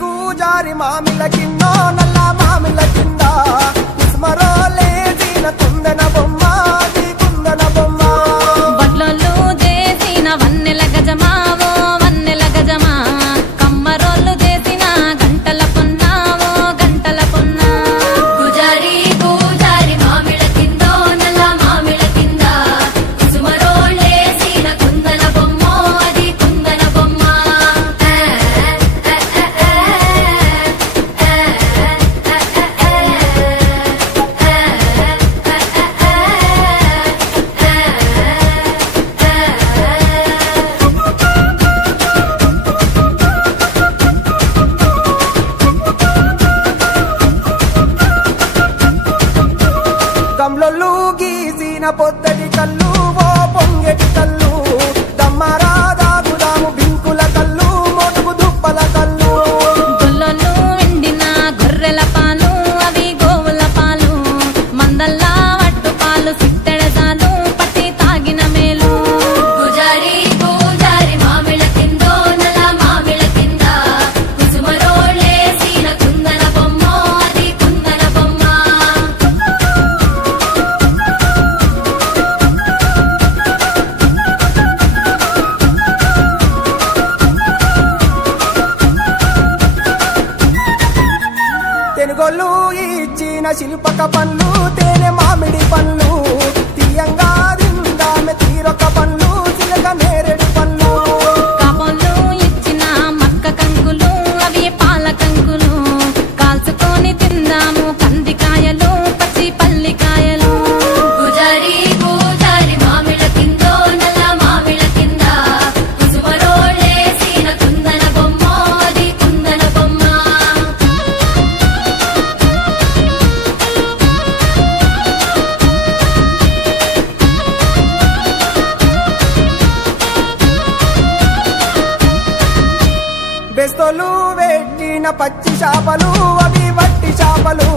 గూజారి మామిల కిన్నో నల్ల మామిల కింద కుస్మరోలే జీన కుందన బొమ్మ ది కుందన బొమ్మ బట్లోళ్ళు చేసిన వన్నెల గజమావో వన్నెల గజమా కమ్మరోళ్ళు చేసిన గంటల పొన్నావో గంటల పొన్నా గుజారి గుజారి మామిళ్ళ కిందో నల్ల మామిళ్ళ కింద కుసుమరోళ్ళేసిన కుందన బొమ్మ అది కుందన బొమ్మ కమ్లొల్లు గీసిన పొద్దటి కళ్ళు ఓ పొంగెటి కళ్ళు దమ్మరా దాగుదాము బింకుల కళ్ళు మోటుకు దుప్పల కళ్ళు గొల్లోళ్ళు వెండిన గొర్రెల పాలు అవి గోవుల పాలు మందల్లా వట్టు పాలు సిట్టెడసాలు పట్టి తాగిన మేలు గుజారి గుజారి మామిళ్ళ కిందో నల్ల మామిళ్ళ కింద కుసుమరోళ్ళేసిన కుందన బొమ్మ అది కుందన బొమ్మ తెనుగోళ్ళు ఇచ్చిన శిల్పక పళ్ళు తేనె మామిడి పళ్ళు తీయంగా దిందామె తీరొక పళ్ళు చిలక నేరేడు పళ్ళు కాపోళ్ళు ఇచ్చిన మక్క కంకులు అవి పాల కంకులు కాల్చుకొని తిందాము కందికాయలు పచ్చి పల్లికాయలు గుజారి గుజారి మామిళ్ళ కిందో నల్ల మామిళ్ళ కింద కుసుమరోళ్ళేసిన కుందన బొమ్మ అది కుందన బొమ్మ బెస్తోలు పెట్టిన పచ్చి చేపలు అవి వట్టి చేపలు